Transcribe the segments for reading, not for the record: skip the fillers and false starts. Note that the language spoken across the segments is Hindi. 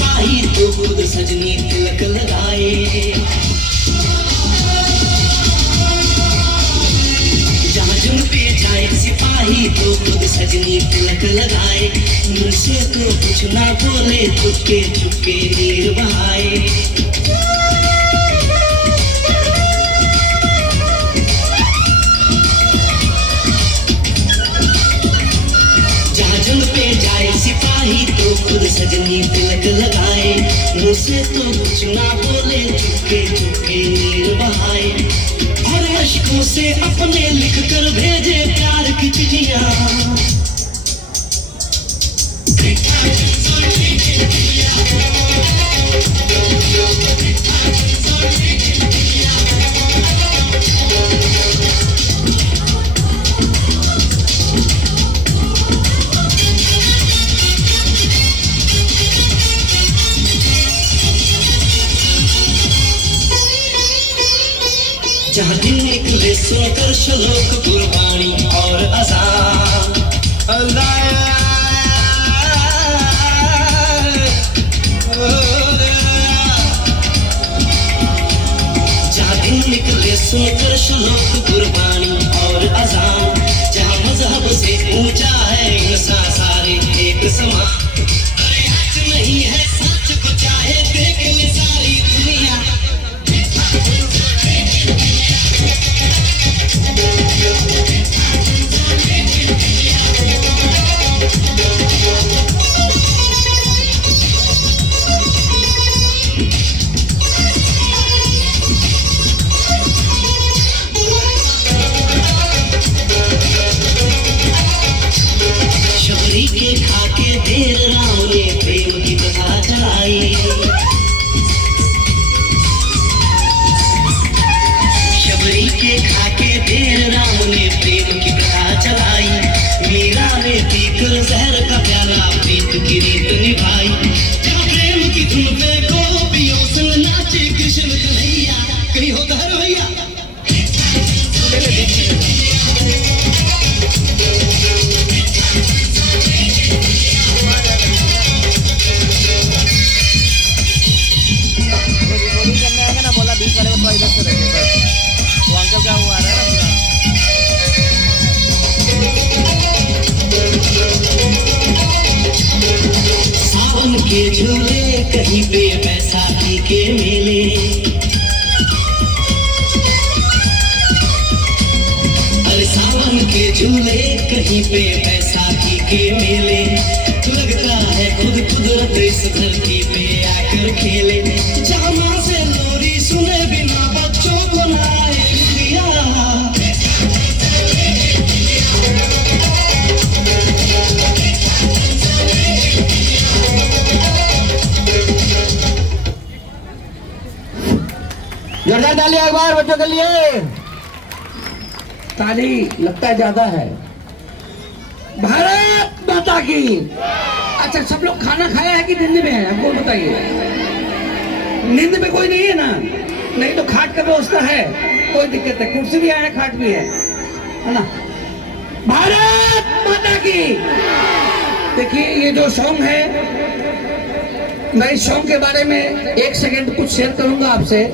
सिपाही तो खुद सजनी तिलक लगाए। जहाँ जुल्फे जाए सिपाही तो खुद सजनी तिलक लगाए। मुझसे तो कुछ ना बोले चुपके चुपके नीर बहाए। पे जाए सिपाही तो खुद सजनी तिलक लगाए। मुझसे तो कुछ ना बोले चुपके चुपके नीर बहाए। और अश्कों से अपने लिख कर भेजे प्यार की चिट्ठियां। जहाँ दिन निकले सुनकर श्लोक गुरबाणी और अज़ान। जहाँ दिन निकले सुनकर श्लोक गुरबाणी और अज़ान। जहाँ मजहब से ऊंचा है इंसान सारे एक समान। अरे आज नहीं है सच को चाहे देख ले सारी दुनिया। शबरी के खाके देर राम ने प्रेम की कथा चलाई। शबरी के खाके देर राम ने प्रेम की कथा चलाई। मीरा ने पीकर जहर का प्याला प्रीत की रीत निभाई। जहाँ प्रेम की धुन पे गोपियों संग नाचे कृष्ण कन्हैया। कहीं होता है भैया। सावन के झूले कहीं पे बैसाखी के मेले। अरे सावन के झूले कहीं पे बैसाखी के मेले। लगता है खुद कुदरत इस धरती पे आकर खेले। जहाँ माँ से लोरी सुने बिना बच्चों को ना आए दिया। जोरदार ताली एक बार बच्चों के लिए। ताली लगता है ज्यादा है। भारत माता की। अच्छा सब लोग खाना खाया है कि नींद में है हमको बताइए। नींद में कोई नहीं है ना? नहीं तो खाट का व्यवस्था है, कोई दिक्कत है, कुर्सी भी है खाट भी है ना। भारत माता की। देखिए ये जो सॉन्ग है, मैं इस सॉन्ग के बारे में एक सेकंड कुछ शेयर करूंगा आपसे।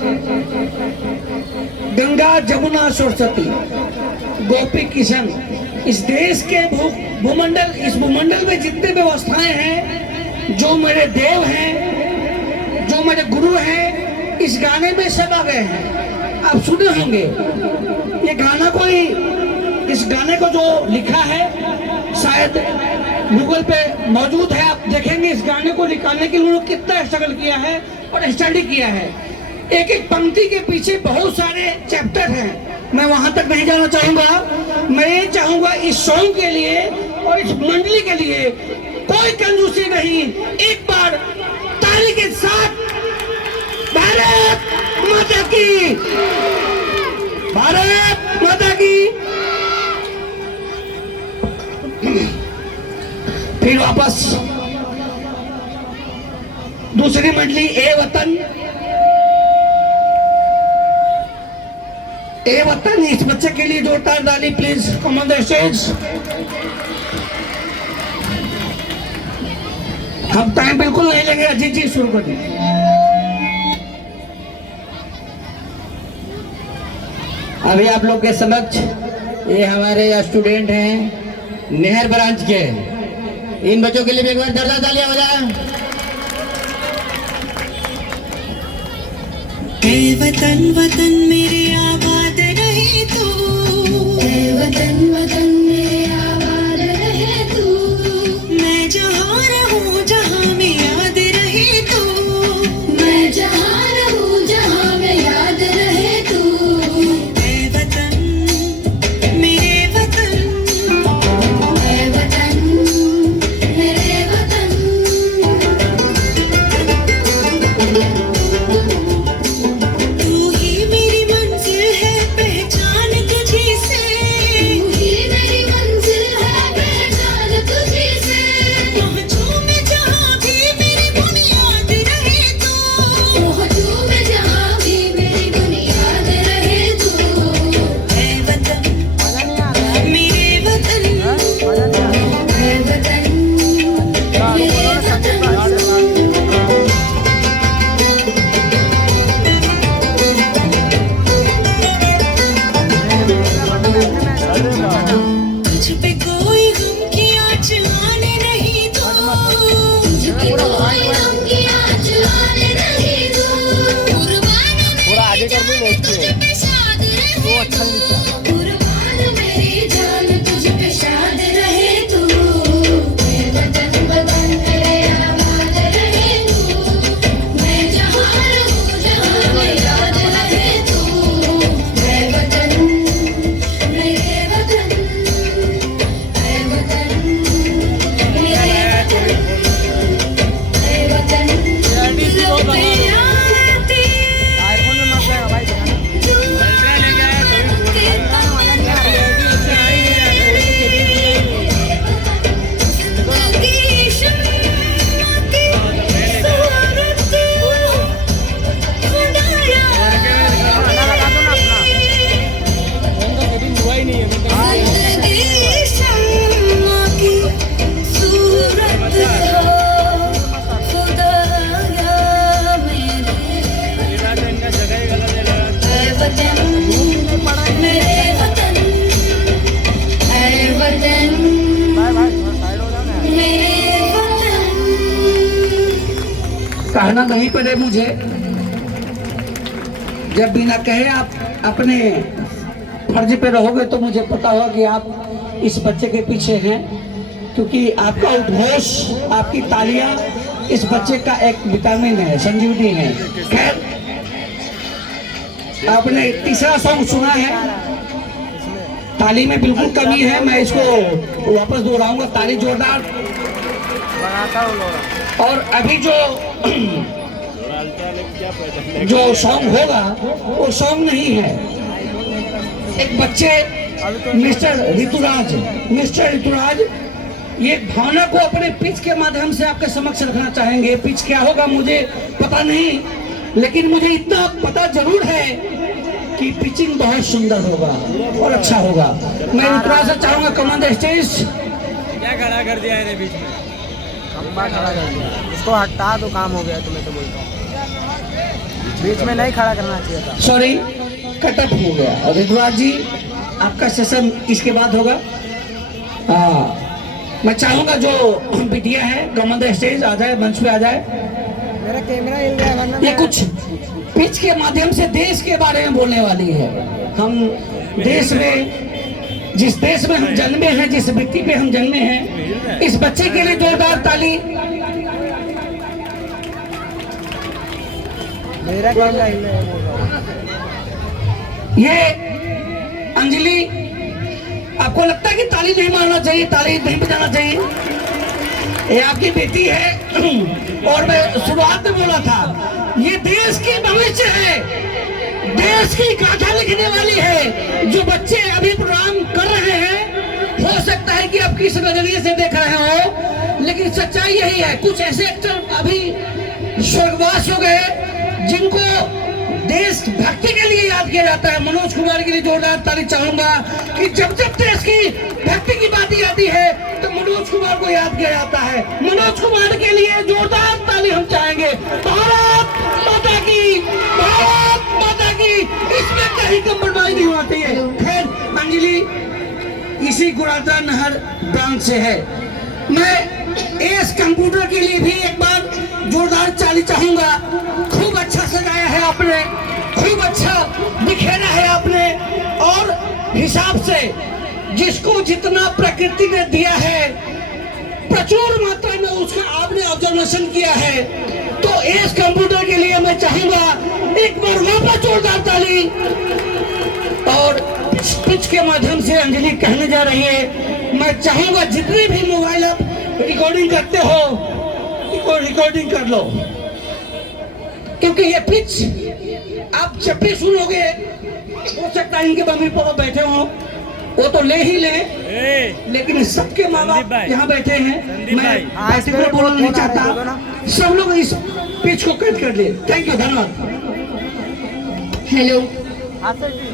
गंगा जमुना सरस्वती गोपी किशन, इस देश के भूमंडल, इस भूमंडल में जितने व्यवस्थाएं हैं, जो मेरे देव हैं, जो मेरे गुरु हैं, इस गाने में सब आ गए हैं। आप सुने होंगे ये गाना। कोई इस गाने को जो लिखा है शायद गूगल पे मौजूद है, आप देखेंगे इस गाने को निकालने के लिए उन्होंने कितना स्ट्रगल किया है और स्टडी किया है। एक एक पंक्ति के पीछे बहुत सारे चैप्टर हैं। मैं वहां तक नहीं जाना चाहूंगा। मैं ये चाहूंगा इस सॉन्ग के लिए और इस मंडली के लिए कोई कंजूसी नहीं। एक बार ताली के साथ भारत माता की, भारत माता की। फिर वापस दूसरी मंडली ए वतन, ए वतन। इस बच्चे के लिए जोरदार ताली please, come on the stage. हम टाइम बिल्कुल नहीं लेंगे। अजीत जी शुरू कर दीजिए। अभी आप लोग के समक्ष ये हमारे स्टूडेंट हैं नेहर ब्रांच के, इन बच्चों के लिए भी एक बार जोरदार तालियां हो जाए। ऐ वतन वतन मेरे आबाद रहे तू, ऐ वतन वतन मेरे आबाद रहे तू, मैं जहाँ रहूँ जहाँ में याद रहे तू, मैं जहाँ रहूँ जहाँ में याद रहे तू, ऐ वतन मेरे वतन, ऐ वतन मेरे वतन। तू ही मेरी मंजिल है पहचान तुझी से, तू ही मेरी मंजिल है पहचान तुझी से, पहुँचूं मैं जहाँ भी मेरी बुनियाद रहे तू, पहुँचूं मैं जहाँ भी मेरी बुनियाद रहे तू, ऐ वतन मेरे वतन, ऐ वतन मेरे वतन। तुझ पे कोई गम की आँच आने नहीं दो, तुझ पे कोई गम की आँच आने नहीं दो, कुर्बान मेरी जान तुझ पे शाद रहे तू, कुर्बान मेरी जान तुझ पे शाद रहे तू, ऐ वतन वतन मेरे आबाद रहे तू, मैं जहाँ रहूँ जहाँ में याद रहे तू, ऐ वतन मेरे वतन, ऐ वतन मेरे वतन, ऐ वतन दिलों पे आती की शम्मा की सूरत खुदाया जिंदगी शम्मा की सूरत खुदाया मेरे, ऐ वतन मेरे वतन, ऐ वतन मेरे वतन। कहना नहीं पड़े मुझे, जब बिना कहे आप अपने फर्ज पे रहोगे तो मुझे पता होगा कि आप इस बच्चे के पीछे हैं, क्योंकि आपका उद्घोष, आपकी तालियां इस बच्चे का एक विटामिन है, संजीवनी है। खैर, आपने तीसरा सॉन्ग सुना है, ताली में बिल्कुल कमी है, मैं इसको वापस दोहराऊंगा, ताली जोरदार। और अभी जो सॉन्ग होगा वो सॉन्ग नहीं है। एक बच्चे मिस्टर ऋतुराज ये भावना को अपने पिच के माध्यम से आपके समक्ष रखना चाहेंगे। पिच क्या होगा मुझे पता नहीं, लेकिन मुझे इतना पता जरूर है कि पिचिंग बहुत सुंदर होगा और अच्छा होगा। मैं ऋतुराज से चाहूंगा कम ऑन द स्टेज। क्या खड़ा कर दिया है बीच में, खंबा खड़ा कर दिया, इसको हटा दो, काम हो गया। तुम्हें तो बोलता हूँ बीच में नहीं खड़ा करना चाहिए था। सॉरी, कटअप हो गया। और ऋतुराज जी आपका सेशन इसके बाद होगा। मैं चाहूंगा जो बिटिया है कम ऑन द स्टेज आ जाए, मंच पे आ जाए। मेरा कैमरा हिल गया वरना ये कुछ पिच के माध्यम से देश के बारे में बोलने वाली है। हम देश में, जिस देश में हम जन्मे हैं, जिस व्यक्ति पे हम जन्मे हैं, इस बच्चे के लिए जोरदार ताली। मेरा कैमरा हिल गया बोल रहा हूँ। ये अंजलि, आपको लगता है कि ताली नहीं मारना चाहिए, ताली नहीं बजाना चाहिए? ये आपकी बेटी है और मैं शुरुआत में बोला था ये देश की भविष्य है, देश की गाथा लिखने वाली है। जो बच्चे अभी प्रोग्राम कर रहे हैं, हो सकता है कि आप किस नजरिए से देख रहे हो, लेकिन सच्चाई यही है। कुछ ऐसे एक्टर अभी स्वर्गवास हो गए जिनको देशभक्ति के लिए याद किया जाता है। मनोज कुमार के लिए जोरदार ताली चाहूंगा कि जब जब देश की भक्ति की बात आती है तो मनोज कुमार को याद किया जाता है। मनोज कुमार के लिए जोरदार ताली हम चाहेंगे। भारत माता की, भारत माता की, इसमें कहीं कंप्रोमाइज नहीं होना चाहिए। खैर अंजलि इसी गुरादा नहर ब्रांच से है। मैं एस कंप्यूटर के लिए भी एक बार जोरदार ताली चाहूंगा। खूब अच्छा सजाया है आपने, खूब अच्छा बिखेरा है आपने, और हिसाब से जिसको जितना प्रकृति ने दिया है प्रचुर मात्रा में उसका आपने ऑब्जर्वेशन किया है। तो एस कंप्यूटर के लिए मैं चाहूंगा एक बार वापस जोरदार ताली। और पिच के माध्यम से अंजलि कहने जा रही है, मैं चाहूंगा जितने भी मोबाइल आप रिकॉर्डिंग करते हो रिकॉर्डिंग कर लो, क्योंकि ये पिच आप जब भी सुनोगे, हो सकता है इनके मम्मी पापा बैठे हो वो तो ले ही ले, लेकिन सबके माँ बाप यहाँ बैठे हैं। मैं ऐसे को बोलना नहीं चाहता, सब लोग इस पिच को कैद कर ले। थैंक यू, धन्यवाद। हेलो,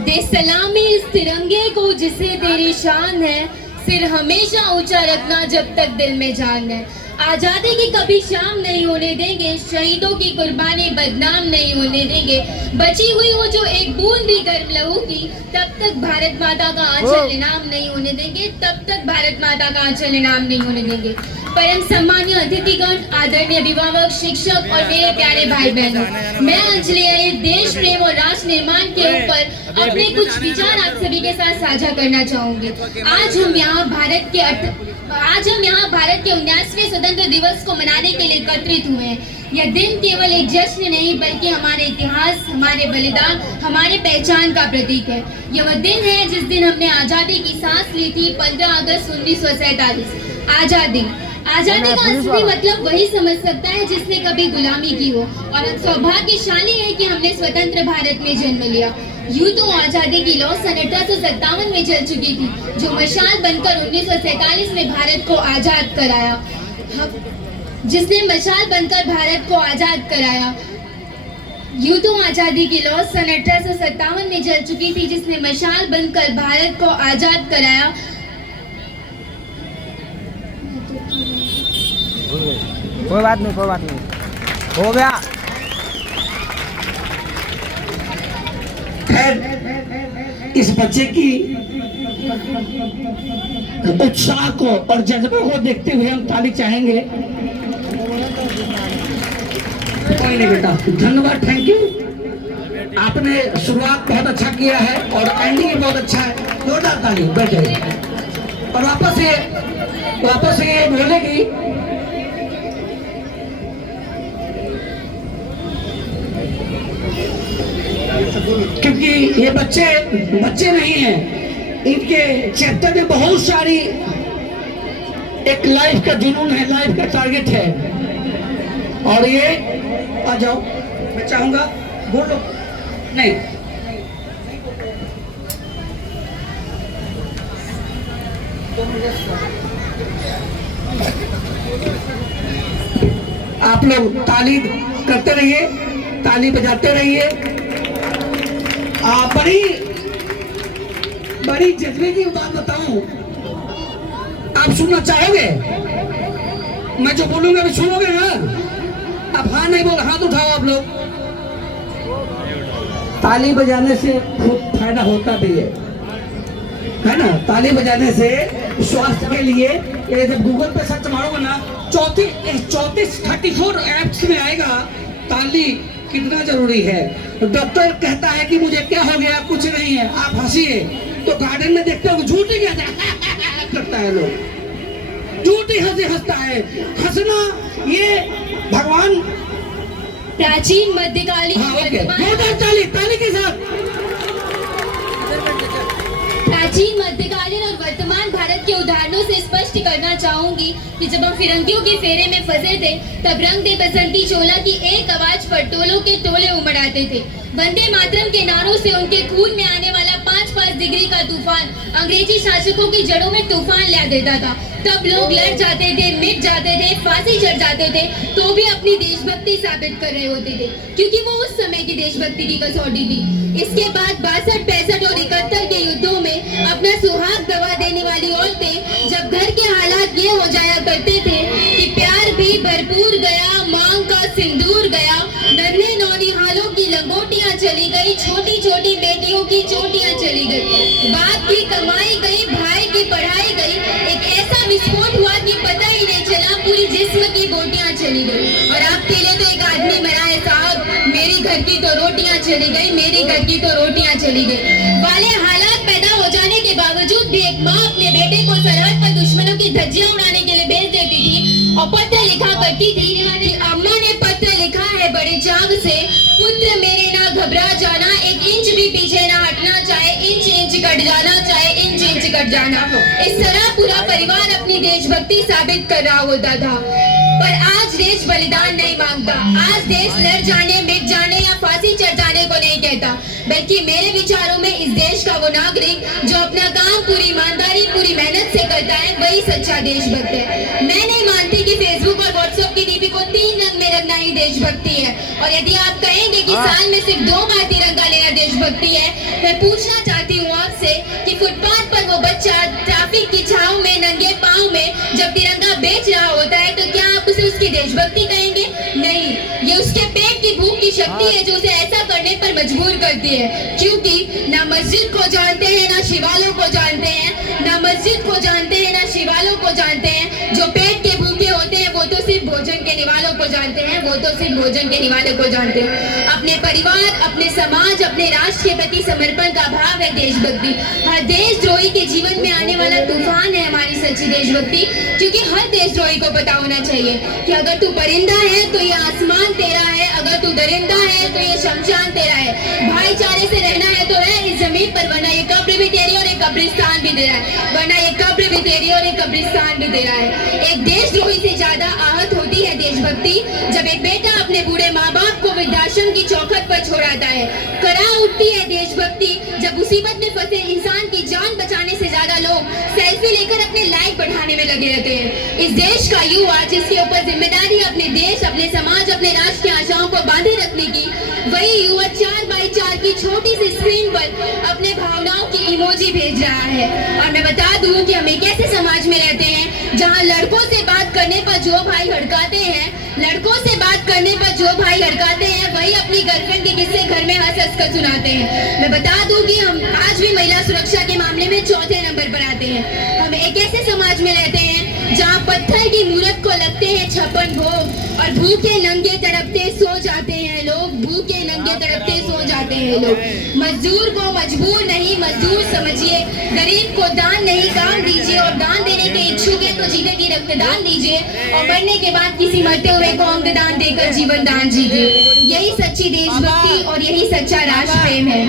दे सलामी इस तिरंगे को जिसे तेरी शान है, सिर हमेशा ऊंचा रखना जब तक दिल में जान है। आजादी की कभी शाम नहीं होने देंगे, शहीदों की कुर्बानी बदनाम नहीं होने देंगे। बची हुई हो जो एक बूंद भी गर्म लहू की, तब तक भारत माता का आंचल इनाम नहीं होने देंगे, तब तक भारत माता का आंचल इनाम नहीं होने देंगे। परम सम्मानीय अतिथिगण, आदरणीय अभिभावक, शिक्षक और मेरे प्यारे भाई बहनों, मैं अंजलि देश प्रेम और राष्ट्र निर्माण के ऊपर अपने कुछ विचार आप सभी के साथ साझा करना चाहूंगी। आज हम यहाँ भारत के 19वें स्वतंत्र दिवस को मनाने के लिए एकत्रित हुए हैं। यह दिन केवल एक जश्न नहीं बल्कि हमारे इतिहास, हमारे बलिदान, हमारे पहचान का प्रतीक है। यह वह दिन है जिस दिन हमने आजादी की सांस ली थी, 15 अगस्त 1947। आजादी का असली मतलब वही समझ सकता है जिसने कभी गुलामी की हो, और हम सौभाग्यशाली है कि हमने स्वतंत्र भारत में जन्म लिया। यूं तो आजादी की लौ सन 1857 में जल चुकी थी, जो मशाल बनकर 1947 में भारत को आजाद कराया, जिसने मशाल बनकर भारत को आजाद कराया। यूं तो आजादी की लौ सन 1857 में जल चुकी थी, जिसने मशाल बनकर भारत को आजाद कराया। कोई बात नहीं, हो गया। खैर इस बच्चे की उत्साह को और जज्बे को देखते हुए हम ताली चाहेंगे। कोई नहीं बेटा, धन्यवाद, थैंक यू। आपने शुरुआत बहुत अच्छा किया है और एंडिंग भी बहुत अच्छा है। जोरदार ताली। बैठे और वापस ये बोलेगी क्योंकि ये बच्चे नहीं हैं, इनके चैप्टर में बहुत सारी एक लाइफ का जुनून है, लाइफ का टारगेट है। और ये आ जाओ, मैं चाहूंगा बोलो नहीं, आप लोग ताली करते रहिए, ताली बजाते रहिए। बड़ी जज्बे की बात बताऊं, आप सुनना चाहोगे? मैं जो बोलूंगा अभी सुनोगे ना? अब हाँ नहीं बोल, हाथ उठाओ आप लोग। ताली बजाने से खूब फायदा होता भी है ना? ताली बजाने से स्वास्थ्य के लिए, ये जब गूगल पे सर्च मारोगे ना, 34 ऐप्स में आएगा ताली कितना जरूरी है। डॉक्टर कहता है कि मुझे क्या हो गया, कुछ नहीं है, आप हंसिए। तो गार्डन में देखते हो झूठी क्या करता है, लोग झूठी हंसी हंसता है। हंसना ये भगवान प्राचीन मध्यकालीन ताली के साथ प्राचीन मध्यकालीन और वर्तमान भारत के उदाहरणों से स्पष्ट करना चाहूंगी कि जब हम फिरंगियों के फेरे में फंसे थे, तब रंग दे बसंती चोला की एक आवाज पर टोलों के टोले उमड़ आते थे। वंदे मातरम के नारों से उनके खून में आने वाला 5-5 डिग्री का तूफान अंग्रेजी शासकों की जड़ों में तूफान ला देता था। तब लोग लड़ जाते थे, मिट जाते थे, फांसी चढ़ जाते थे, तो भी अपनी देशभक्ति साबित कर रहे होते थे, क्योंकि वो उस समय की देशभक्ति की कसौटी थी। इसके बाद 62, 65 और 71 के युद्धों में अपना सुहाग गवा देने वाली औरतें जब घर के हालात ये हो जाया करते थे कि प्यार भी भरपूर गया, मांग का सिंदूर गया, नन्हे नौनिहालों की लंगोटियां चली गई, छोटी छोटी बेटियों की चोटियां चली गई, बाप की कमाई गई, भाई की पढ़ाई गई, एक ऐसा विस्फोट हुआ कि पता ही नहीं चला, पूरी जिस्म की बोटियां चली गई। और आपके लिए तो एक आदमी मरा है साहब, मेरी घर की तो रोटियां चली गई, मेरी घर की तो रोटियां चली गई वाले हालात पैदा हो जाने के बावजूद भी एक माँ अपने बेटे को सरहद पर दुश्मनों की धज्जियां उड़ाने के लिए भेज देती थी और पत्र लिखा करती थी कि अम्मा ने पत्र लिखा है बड़े चाव से, पुत्र मेरे ना घबरा जाना, एक इंच भी पीछे ना हटना, चाहे इंच इंच कट जाना, चाहे इंच इंच कट जाना। इस तरह पूरा परिवार अपनी देशभक्ति साबित कर रहा होता था। पर आज देश बलिदान नहीं मांगता, आज देश लड़ जाने, मिट जाने या फांसी चढ़ जाने को नहीं कहता, बल्कि मेरे विचारों में इस देश का वो नागरिक जो अपना काम पूरी ईमानदारी, पूरी मेहनत से करता है, वही सच्चा देशभक्त है। मैं नहीं मानती कि फेसबुक और व्हाट्सएप की डीपी को 3 रंग में रंगना ही देशभक्ति है। और यदि आप कहेंगे कि साल में सिर्फ 2 बार तिरंगा लेना देशभक्ति है, मैं पूछना चाहती हूँ आपसे कि फुटपाथ पर वो बच्चा ट्रैफिक की छांव में नंगे पांव में जब तिरंगा बेच रहा होता है, तो क्या आप उसे उसकी देशभक्ति कहेंगे? नहीं, ये उसके पेट की भूख की शक्ति है जो उसे ऐसा करने पर मजबूर करती है, क्योंकि ना मस्जिद को जानते हैं, ना शिवालयों को जानते हैं, ना मस्जिद को जानते हैं, ना शिवालयों को जानते हैं। जो पेट के भूखे होते हैं वो तो सिर्फ भोजन के निवालों को जानते हैं, वो तो सिर्फ भोजन के निवालों को जानते हैं। अपने परिवार, अपने समाज, अपने राष्ट्र के प्रति समर्पण का भाव है देशभक्ति। हर देशद्रोही के जीवन में आने वाला तूफान है हमारी सच्ची देशभक्ति, क्योंकि हर देशद्रोही को पता होना चाहिए कि अगर तू परिंदा है तो ये आसमान तेरा है, अगर तू दरिंदा है तो ये शमशान तेरा है। भाईचारे से रहना है तो है इस जमीन पर, वरना ये कब्र भी तेरी और एक कब्रिस्तान भी दे रहा है, वरना ये कब्र भी तेरी और एक कब्रिस्तान भी दे रहा है। एक देशद्रोही से ज्यादा आहत होती है देशभक्ति जब एक बेटा अपने बूढ़े माँ बाप को वृद्धाश्रम की चौखट पर छोड़ाता है। करा उठती है देशभक्ति जब मुसीबत में फंसे इंसान की जान बचाने से ज्यादा लोग सेल्फी लेकर अपने लाइक बढ़ाने में लगे रहते हैं। इस देश का युवा जिसके ऊपर जिम्मेदारी अपने देश, अपने समाज, अपने राष्ट्र की आशाओं को बांधे रखने की, वही युवा 4x4 की छोटी सी स्क्रीन पर अपने भावनाओं की इमोजी भेज रहा है। और मैं बता दूं कि हम एक ऐसे समाज में रहते हैं जहां लड़कों से बात करने पर जो भाई हड़काते हैं, लड़कों से बात करने पर जो भाई हड़काते हैं, वही अपनी गर्लफ्रेंड के किस्से घर में हंस हंस कर सुनाते हैं। मैं बता दूं कि हम आज भी महिला सुरक्षा के मामले में 4थे नंबर पर आते हैं। हम एक ऐसे समाज में रहते हैं जहां पत्थर की मूरत को लगते हैं 56 भोग और भूखे नंगे तड़पते सो जाते हैं लोग, भूखे नंगे तड़पते सो जाते हैं लोग। मजदूर को मजबूर नहीं, मजदूर समझिए, गरीब को दान नहीं काम दीजिए, और दान देने के इच्छुक है तो जीते जी रक्तदान दीजिए, और मरने के बाद किसी मरते हुए को अंगदान देकर जीवन दान दीजिए। यही सच्ची देशभक्ति और यही सच्चा राष्ट्र प्रेम है।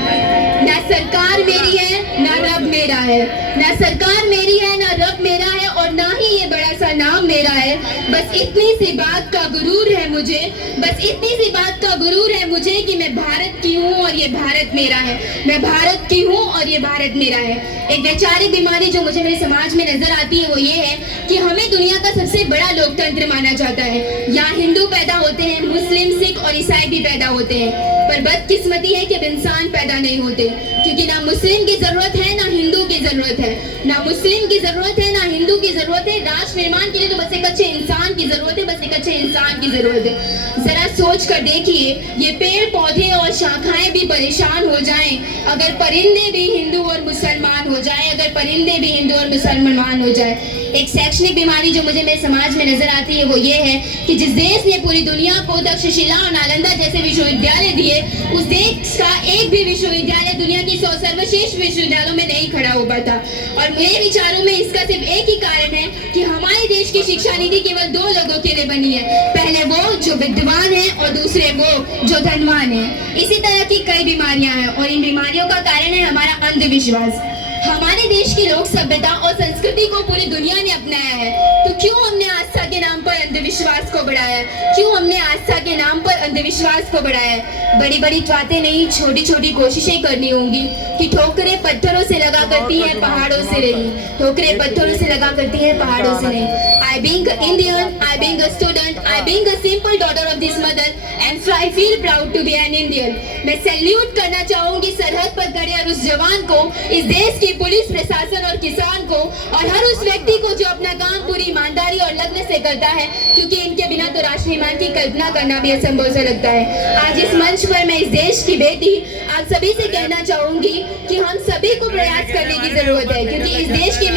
ना सरकार मेरी है, ना रब मेरा है, ना सरकार मेरी है, ना रब मेरा है, और ना ही ये बड़ा सा नाम मेरा है। बस इतनी सी बात का गुरूर है मुझे, बस इतनी सी बात का गुरूर है मुझे कि मैं भारत की हूँ और ये भारत मेरा है, मैं भारत की हूँ और ये भारत मेरा है। एक वैचारिक बीमारी जो मुझे मेरे समाज में नजर आती है वो ये है कि हमें दुनिया का सबसे बड़ा लोकतंत्र माना जाता है। यहाँ हिंदू पैदा होते हैं, मुस्लिम, सिख और ईसाई भी पैदा होते हैं, पर बदकिस्मती है कि अब इंसान पैदा नहीं होते, क्योंकि ना मुस्लिम की जरूरत है, ना हिंदू की जरूरत है, ना मुस्लिम की जरूरत है, ना हिंदू की जरूरत है। राष्ट्र निर्माण के लिए तो बस एक अच्छे इंसान की जरूरत है, बस एक अच्छे इंसान की जरूरत है। जरा सोच कर देखिए, ये पेड़ पौधे और शाखाएं भी परेशान हो जाएं अगर परिंदे भी हिंदू और मुसलमान हो जाए, अगर परिंदे भी हिंदू और मुसलमान हो जाए। एक शैक्षणिक बीमारी जो मुझे मेरे समाज में नजर आती है वो ये है कि जिस देश ने पूरी दुनिया को तक्षशिला और नालंदा जैसे विश्वविद्यालय दिए, उस देश का एक भी विश्वविद्यालय दुनिया की 100 सर्वश्रेष्ठ विश्वविद्यालयों में नहीं खड़ा हो पाता। और मेरे विचारों में इसका सिर्फ एक ही कारण है कि हमारे देश की शिक्षा नीति केवल 2 लोगों के लिए बनी है, पहले वो जो विद्वान है और दूसरे वो जो धनवान है। इसी तरह की कई बीमारियां हैं और इन बीमारियों का कारण है हमारा अंधविश्वास। हमारे देश की लोक सभ्यता और संस्कृति को पूरी दुनिया ने अपनाया है, तो क्यों हमने आस्था के नाम पर अंधविश्वास को बढ़ाया? क्यों हमने आस्था के नाम पर अंधविश्वास को बढ़ाया? बड़ी बड़ी बातें नहीं, छोटी छोटी कोशिशें करनी होंगी कि ठोकरें पत्थरों से लगा करती हैं, पहाड़ों से नहीं। ठोकरें पत्थरों से लगा करती हैं, पहाड़ों से नहीं। I being an Indian, I being a student, I being a simple daughter of this mother, and I feel proud to be an Indian. मैं सैल्यूट करना चाहूंगी सरहद पर खड़े हर उस जवान को, इस देश की पुलिस प्रशासन और किसान को, और हर उस व्यक्ति को जो अपना काम पूरी ईमानदारी और लगन से करता है, क्योंकि इनके बिना तो राष्ट्र निर्माण की कल्पना करना भी असंभव सा लगता है। आज इस मंच पर मैं इस देश की बेटी आप सभी से कहना चाहूंगी कि हम सभी को प्रयास करने की जरूरत है, क्योंकि इस देश की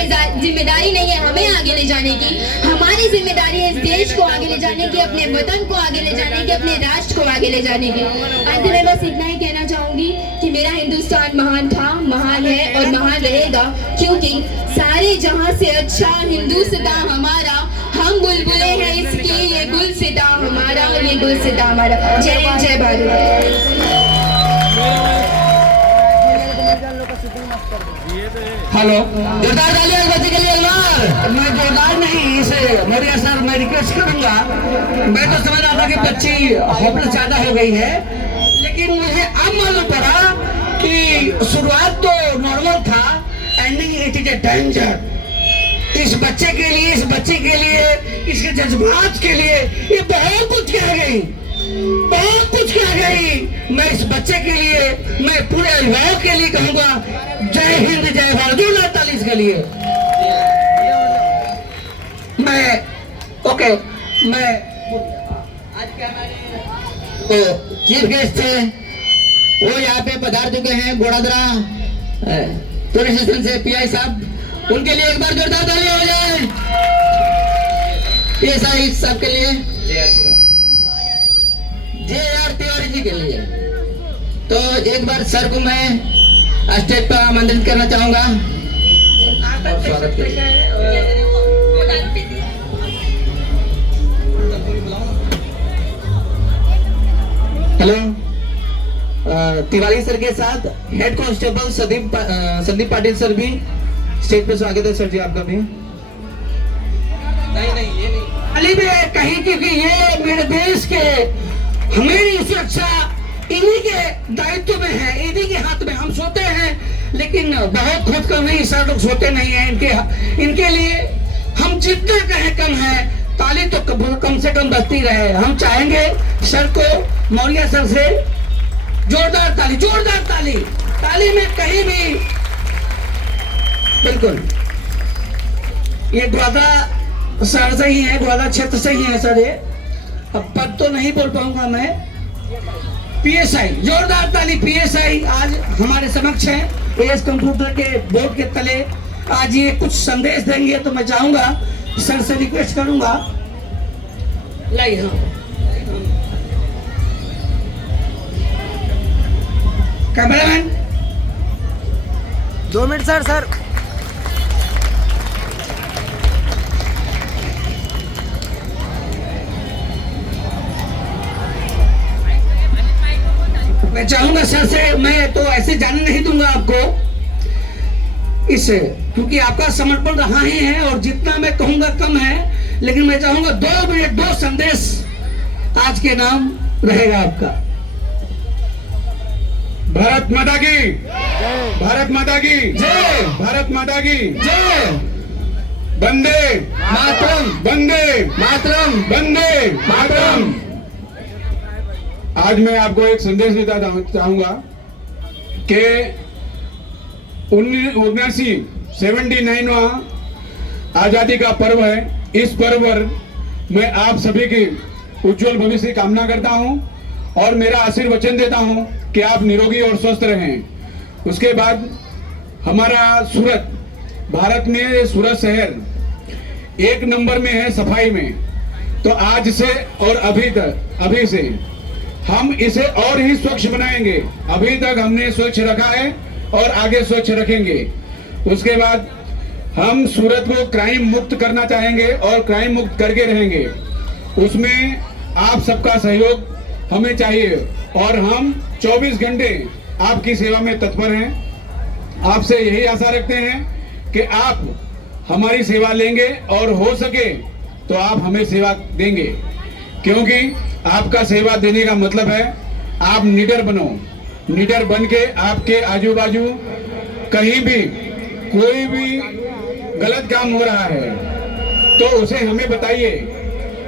जिम्मेदारी नहीं है हमें आगे ले जाने की, हमारी जिम्मेदारी है इस देश को आगे ले जाने की, अपने वतन को आगे ले जाने की, अपने राष्ट्र को आगे ले जाने की। अंत में बस इतना ही कहना चाहूंगी कि मेरा हिंदुस्तान महान था, महान है और महान रहेगा, क्योंकि सारे जहां से अच्छा हिंदुस्तान हमारा, हम बुलबुले हैं इसकी, ये गुलसिता हमारा, ये गुलसिता हमारा। जय हिंद, जय भारत। हेलो, जोरदार तालियां इस बच्चे के लिए अल्लाह। मैं जोरदार नहीं, इसे मेरे सर मैं रिक्वेस्ट करूंगा। मैं तो समझ रहा था कि बच्ची होपलेस ज्यादा हो गई है, लेकिन मुझे अब मालूम पड़ा कि शुरुआत तो नॉर्मल था, ending it is a danger. इस बच्चे के लिए, इस बच्चे के लिए, इसके जज्बात के लिए ये बहुत कुछ कह गई, बहुत कुछ कह गई। मैं इस बच्चे के लिए, मैं पूरे अभिभावक के लिए कहूंगा जय हिंद, जय भारत। जोरदार ताली इसके लिए। मैं ओके, मैं आज के हमारे चीफ गेस्ट थे, वो यहाँ पे पधार चुके हैं गोड़ादरा पुलिस स्टेशन से, पीआई साहब, उनके लिए एक बार जोरदार तालियां हो जाए। पीएसआई साहब के लिए, जे.आर. तिवारी जी के लिए। तो एक बार सर को मैं स्टेज पर आमंत्रित करना चाहूंगा और स्वागत के लिए। हेलो, तिवारी सर के साथ head constable Sandeep Patil sir भी स्टेज पे स्वागत है। सर जी आपका भी। नहीं ये नहीं, अली भी कहीं, क्योंकि ये मेरे देश के, हमारी सुरक्षा इन्हीं के दायित्व में है, इन्हीं के हाथ में। हम सोते हैं, लेकिन बहुत खुद का नहीं, सर लोग सोते नहीं है। इनके लिए हम जितना कहें कम है, ताली तो कम से कम बजती रहे। हम चाहेंगे सर को, मौर्य सर से जोरदार ताली, जोरदार ताली। ताली में कहीं भी, बिल्कुल ये ग्वादा शहर से ही है, ग्वादा क्षेत्र से ही है सर ये। अब पद तो नहीं बोल पाऊंगा मैं। पीएसआई, जोरदार ताली। पीएसआई आज हमारे समक्ष हैं, एएस कंप्यूटर के बोर्ड के तले। आज ये कुछ संदेश देंगे, तो मैं चाहूंगा सर से रिक्वेस्ट करूंगा, लाइए। हाँ, कैमरामैन 2 मिनट सर। मैं चाहूंगा सर से, मैं तो ऐसे जाने नहीं दूंगा आपको इस, क्योंकि आपका समर्पण रहा ही है और जितना मैं कहूंगा कम है, लेकिन मैं चाहूंगा 2 मिनट 2 संदेश आज के नाम रहेगा आपका। भारत माता की, भारत माता की जय, भारत माता की जय। वंदे मातरम, वंदे मातरम, वंदे मातरम। आज मैं आपको एक संदेश देता चाहूंगा कि 79वां आजादी का पर्व है। इस पर्व पर मैं आप सभी की उज्जवल भविष्य की कामना करता हूं और मेरा आशीर्वचन देता हूं कि आप निरोगी और स्वस्थ रहें। उसके बाद हमारा सूरत, भारत में सूरत शहर 1 नंबर में है सफाई में। तो आज से और अभी से हम इसे और ही स्वच्छ बनाएंगे। अभी तक हमने स्वच्छ रखा है और आगे स्वच्छ रखेंगे। उसके बाद हम सूरत को क्राइम मुक्त करना चाहेंगे और क्राइम मुक्त करके रहेंगे। उसमें आप सबका सहयोग हमें चाहिए और हम 24 घंटे आपकी सेवा में तत्पर हैं। आपसे यही आशा रखते हैं कि आप हमारी सेवा लेंगे और हो सके तो आप हमें सेवा देंगे, क्योंकि आपका सेवा देने का मतलब है आप निडर बनो। निडर बन के आपके आजू बाजू कहीं भी कोई भी गलत काम हो रहा है तो उसे हमें बताइए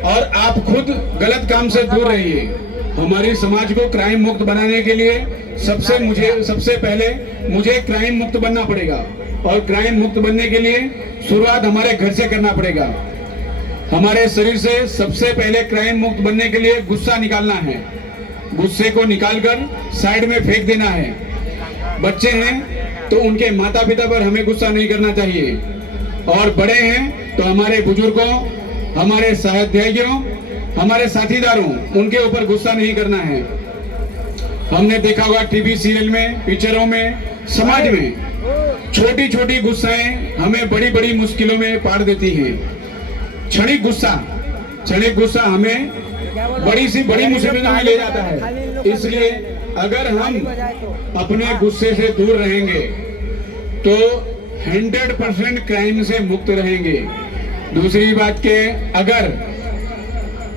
और आप खुद गलत काम से दूर रहिए। हमारी समाज को क्राइम मुक्त बनाने के लिए सबसे पहले मुझे क्राइम मुक्त बनना पड़ेगा, और क्राइम मुक्त बनने के लिए शुरुआत हमारे घर से करना पड़ेगा। हमारे शरीर से सबसे पहले क्राइम मुक्त बनने के लिए गुस्सा निकालना है। गुस्से को निकालकर साइड में फेंक देना है। बच्चे हैं तो उनके माता पिता पर हमें गुस्सा नहीं करना चाहिए, और बड़े हैं तो हमारे बुजुर्गों, हमारे सहध्यायियों, हमारे साथीदारों, उनके ऊपर गुस्सा नहीं करना है। हमने देखा होगा टीवी सीरियल में, पिक्चरों में, समाज में छोटी छोटी गुस्साएं हमें बड़ी बड़ी मुश्किलों में पार देती हैं। क्षणिक गुस्सा हमें बड़ी सी बड़ी मुसीबतों में ले जाता है। इसलिए अगर हम अपने गुस्से से दूर रहेंगे तो 100% क्राइम से मुक्त रहेंगे। दूसरी बात के अगर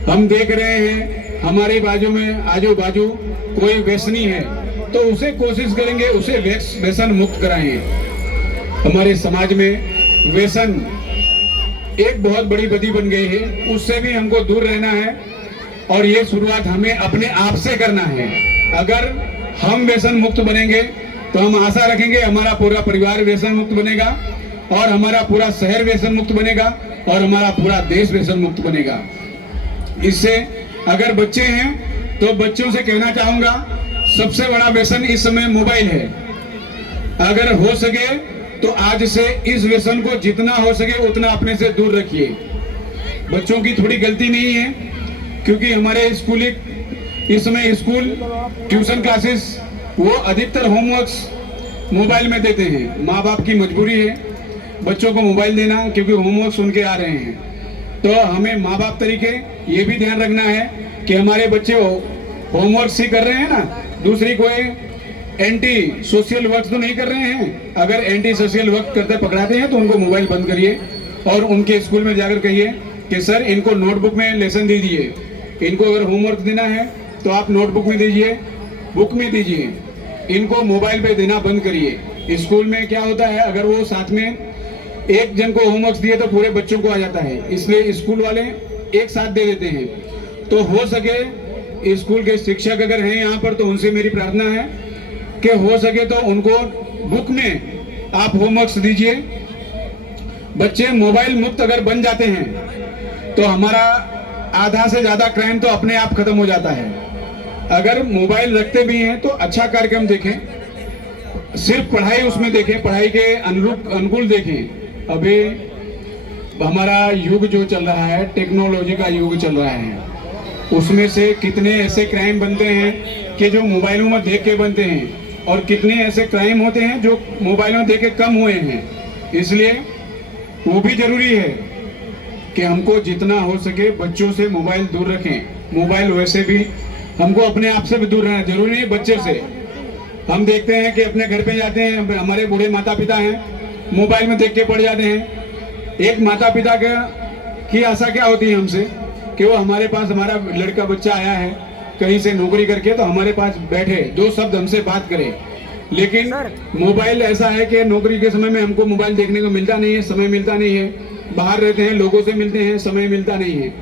हम देख रहे हैं हमारे आजू बाजू कोई व्यसनी है तो उसे कोशिश करेंगे उसे व्यसन मुक्त कराएं। हमारे समाज में व्यसन एक बहुत बड़ी बदी बन गई है, उससे भी हमको दूर रहना है, और ये शुरुआत हमें अपने आप से करना है। अगर हम व्यसन मुक्त बनेंगे तो हम आशा रखेंगे हमारा पूरा परिवार व्यसन मुक्त बनेगा, और हमारा पूरा शहर व्यसन मुक्त बनेगा, और हमारा पूरा देश व्यसन मुक्त बनेगा। इससे अगर बच्चे हैं तो बच्चों से कहना चाहूंगा, सबसे बड़ा व्यसन इस समय मोबाइल है। अगर हो सके तो आज से इस व्यसन को जितना हो सके उतना अपने से दूर रखिए। बच्चों की थोड़ी गलती नहीं है, क्योंकि हमारे इस समय स्कूल, ट्यूशन क्लासेस वो अधिकतर होमवर्क्स मोबाइल में देते हैं। माँ बाप की मजबूरी है बच्चों को मोबाइल देना, क्योंकि होमवर्क्स उनके आ रहे हैं। तो हमें माँ बाप तरीके ये भी ध्यान रखना है कि हमारे बच्चे होमवर्क ही कर रहे हैं ना, दूसरी कोई एंटी सोशल वर्क तो नहीं कर रहे हैं। अगर एंटी सोशल वर्क करते पकड़ाते हैं तो उनको मोबाइल बंद करिए, और उनके स्कूल में जाकर कहिए कि सर इनको नोटबुक में लेसन दे दीजिए। इनको अगर होमवर्क देना है तो आप नोटबुक में दीजिए, बुक में दीजिए, इनको मोबाइल पे देना बंद करिए। स्कूल में क्या होता है, अगर वो साथ में एक जन को होमवर्क दिए तो पूरे बच्चों को आ जाता है, इसलिए स्कूल वाले एक साथ दे देते हैं। तो हो सके स्कूल के शिक्षक अगर हैं यहाँ पर तो उनसे मेरी प्रार्थना है कि हो सके तो उनको बुक में आप होमवर्क दीजिए। बच्चे मोबाइल मुक्त अगर बन जाते हैं तो हमारा आधा से ज्यादा क्राइम तो अपने आप खत्म हो जाता है। अगर मोबाइल रखते भी हैं तो अच्छा कार्यक्रम देखें, सिर्फ पढ़ाई उसमें देखें, पढ़ाई के अनुकूल देखें। अभी हमारा युग जो चल रहा है, टेक्नोलॉजी का युग चल रहा है, उसमें से कितने ऐसे क्राइम बनते हैं कि जो मोबाइलों में देख के बनते हैं, और कितने ऐसे क्राइम होते हैं जो मोबाइलों में देख के कम हुए हैं। इसलिए वो भी जरूरी है कि हमको जितना हो सके बच्चों से मोबाइल दूर रखें। मोबाइल वैसे भी हमको अपने आप से भी दूर रहना जरूरी नहीं, बच्चे से। हम देखते हैं कि अपने घर पे जाते हैं, हमारे बूढ़े माता पिता हैं, मोबाइल में देख के पड़ जाते हैं। एक माता पिता की आशा क्या होती है हमसे कि वो हमारे पास, हमारा लड़का बच्चा आया है कहीं से नौकरी करके, तो हमारे पास बैठे, दो शब्द हमसे बात करे। लेकिन मोबाइल ऐसा है कि नौकरी के समय में हमको मोबाइल देखने को मिलता नहीं है, समय मिलता नहीं है। बाहर रहते हैं, लोगों से मिलते हैं, समय मिलता नहीं है।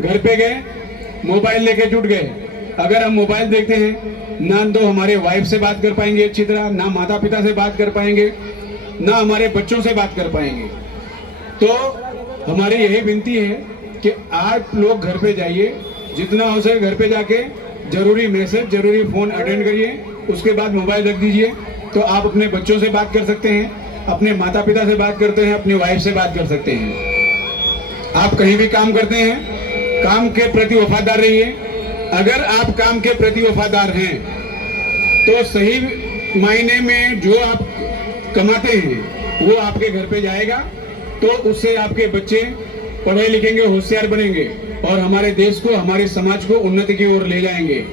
घर पे गए, मोबाइल लेके जुट गए। अगर हम मोबाइल देखते हैं, ना तो हमारे वाइफ से बात कर पाएंगे अच्छी तरह, ना माता पिता से बात कर पाएंगे, ना हमारे बच्चों से बात कर पाएंगे। तो हमारी यही विनती है कि आप लोग घर पे जाइए, जितना हो सके घर पे जाके जरूरी मैसेज, जरूरी फोन अटेंड करिए, उसके बाद मोबाइल रख दीजिए। तो आप अपने बच्चों से बात कर सकते हैं, अपने माता पिता से बात करते हैं, अपनी वाइफ से बात कर सकते हैं। आप कहीं भी काम करते हैं, काम के प्रति वफादार रहिए। अगर आप काम के प्रति वफादार हैं तो सही मायने में जो आप कमाते हैं वो आपके घर पे जाएगा, तो उससे आपके बच्चे पढ़े लिखेंगे, होशियार बनेंगे, और हमारे देश को, हमारे समाज को उन्नति की ओर ले जाएंगे।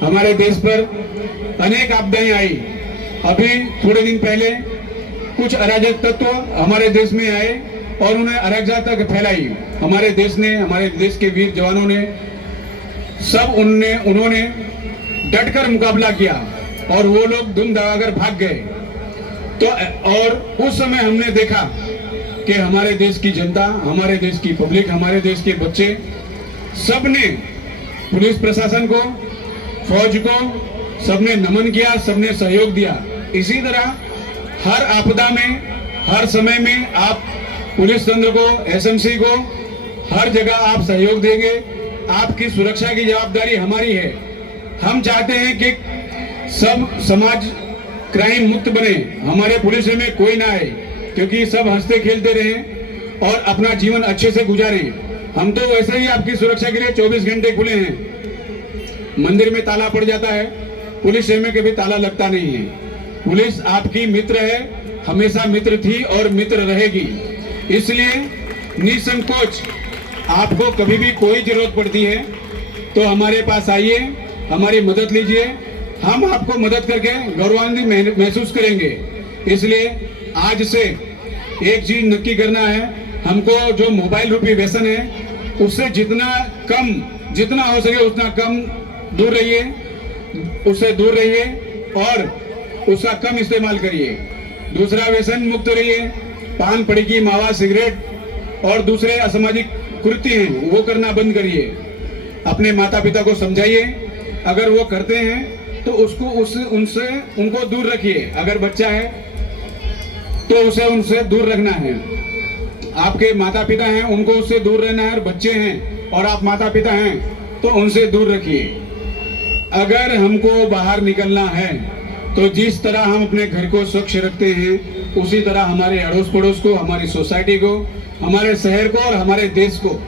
हमारे देश पर अनेक आपदाएं आई। अभी थोड़े दिन पहले कुछ अराजक तत्व हमारे देश में आए और उन्हें अराजकता फैलाई। हमारे देश ने, हमारे देश के वीर जवानों ने उन्होंने डटकर मुकाबला किया और वो लोग दुम दबाकर भाग गए। तो और उस समय हमने देखा कि हमारे देश की जनता, हमारे देश की पब्लिक, हमारे देश के बच्चे सबने पुलिस प्रशासन को, फौज को सबने नमन किया, सबने सहयोग दिया। इसी तरह हर आपदा में, हर समय में आप पुलिस तंत्र को, एसएमसी को हर जगह आप सहयोग देंगे। आपकी सुरक्षा की जवाबदारी हमारी है। हम चाहते हैं कि सब समाज क्राइम मुक्त बने, हमारे पुलिस में कोई ना आए, क्योंकि सब हंसते खेलते रहें और अपना जीवन अच्छे से गुजारें। हम तो वैसे ही आपकी सुरक्षा के लिए 24 घंटे खुले हैं। मंदिर में ताला पड़ जाता है, पुलिस में कभी ताला लगता नहीं है। पुलिस आपकी मित्र है, हमेशा मित्र थी और मित्र रहेगी। इसलिए निसंकोच आपको कभी भी कोई जरूरत पड़ती है तो हमारे पास आइए, हमारी मदद लीजिए। हम आपको मदद करके गौरवान्वित महसूस करेंगे। इसलिए आज से एक चीज नक्की करना है, हमको जो मोबाइल रूपी व्यसन है उससे जितना हो सके उतना कम दूर रहिए, उससे दूर रहिए और उसका कम इस्तेमाल करिए। दूसरा व्यसन मुक्त रहिए, पान, पड़ीकी, मावा, सिगरेट और दूसरे असामाजिक कृत्य हैं वो करना बंद करिए। अपने माता पिता को समझाइए, अगर वो करते हैं तो उनको दूर रखिए। अगर बच्चा है तो उनसे दूर रखना है। आपके माता पिता हैं, उनको उससे दूर रहना है। बच्चे हैं और आप माता पिता हैं तो उनसे दूर रखिए। अगर हमको बाहर निकलना है तो जिस तरह हम अपने घर को स्वच्छ रखते हैं उसी तरह हमारे अड़ोस पड़ोस को, हमारी सोसाइटी को, हमारे शहर को और हमारे देश को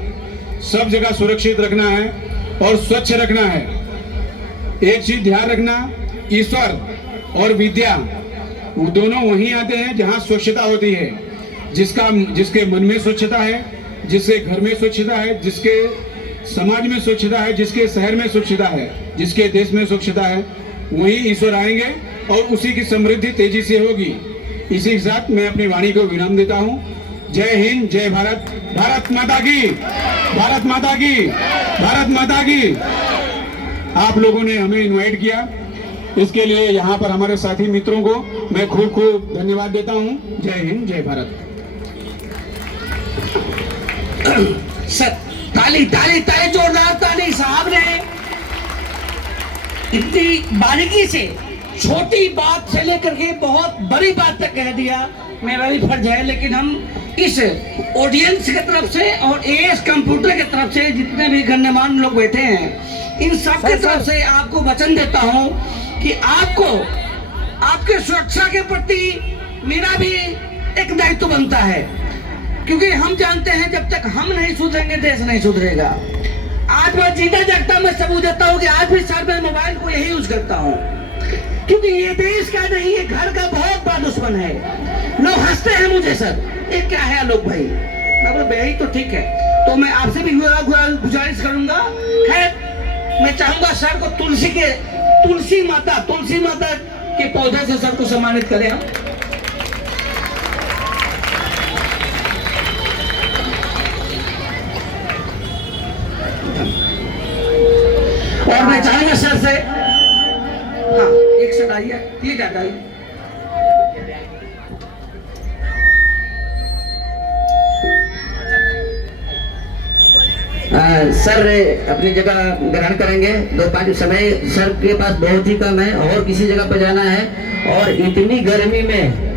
सब जगह सुरक्षित रखना है और स्वच्छ रखना है। एक चीज ध्यान रखना, ईश्वर और विद्या वो दोनों वहीं आते हैं जहां स्वच्छता होती है। जिसके मन में स्वच्छता है, जिसके घर में स्वच्छता है, जिसके समाज में स्वच्छता है, जिसके शहर में स्वच्छता है, जिसके देश में स्वच्छता है, वहीं ईश्वर आएंगे और उसी की समृद्धि तेजी से होगी। इसी के साथ मैं अपनी वाणी को विराम देता हूं। जय हिंद, जय भारत, भारत माता की, भारत माता की, भारत माता की। आप लोगों ने हमें इनवाइट किया, इसके लिए यहाँ पर हमारे साथी मित्रों को मैं खूब खूब धन्यवाद देता हूँ। जय हिंद, जय भारत। सर ताली ताली ताली, जोरदार ताली। साहब ने इतनी बारीकी से छोटी बात से लेकर के बहुत बड़ी बात तक कह दिया। मेरा भी फर्ज है, लेकिन हम इस ऑडियंस की तरफ से और एएस कंप्यूटर की तरफ से जितने भी गण्यमान्य लोग बैठे हैं, इन सब की तरफ से आपको वचन देता हूं कि आपको आपके सुरक्षा के प्रति मेरा भी एक दायित्व बनता है, क्योंकि हम जानते हैं जब तक हम नहीं सुधरेंगे देश नहीं सुधरेगा। आज मैं जीता जागता मैं सबूत देता हूँ कि आज भी सर मैं मोबाइल को यही यूज करता हूँ, क्योंकि ये देश का नहीं, ये घर का बहुत बड़ा दुश्मन है। लोग हंसते हैं मुझे, सर ये क्या है आलोक भाई। मैं बोला भाई तो ठीक है, तो मैं आपसे भी गुजारिश करूंगा। खैर मैं चाहूंगा सर को तुलसी माता के पौधे से सर को सम्मानित करें हम। और मैं चाहूंगा सर से, हाँ एक सर आइए, ठीक है आइए। सर अपनी जगह ग्रहण करेंगे। 2-5 समय सर के पास बहुत ही कम है और किसी जगह पर जाना है, और इतनी गर्मी में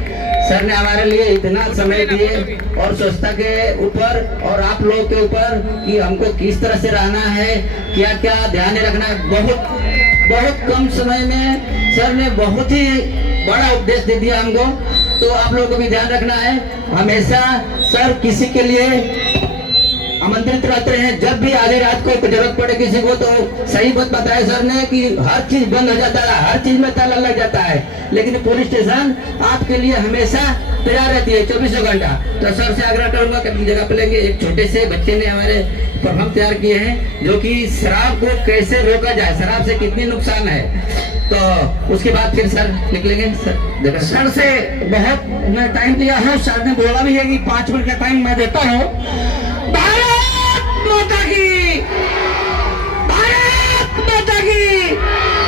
सर ने हमारे लिए इतना समय दिए और स्वच्छता के ऊपर और आप लोगों के ऊपर कि हमको किस तरह से रहना है, क्या क्या ध्यान रखना है। बहुत कम समय में सर ने बहुत ही बड़ा उपदेश दे दिया हमको, तो आप लोगों को भी ध्यान रखना है। हमेशा सर किसी के लिए आमंत्रित रहते हैं। जब भी आधी रात को जरूरत पड़े किसी को तो सही बात बताया सर ने कि हर चीज बंद हो जाता है, हर चीज में ताला लग जाता है, लेकिन पुलिस स्टेशन आपके लिए हमेशा तैयार रहती है 24 घंटा। तो सर से आग्रह करूंगा कि अपनी जगह पे लेंगे। एक छोटे से बच्चे ने हमारे प्रोग्राम तैयार किए हैं जो कि शराब को कैसे रोका जाए, शराब से कितनी नुकसान है, तो उसके बाद फिर सर निकलेंगे। सर सर से बहुत मैं टाइम दिया है, सर ने बोला भी है कि 5 मिनट का टाइम मैं देता हूँ। भारत माता की, भारत माता की।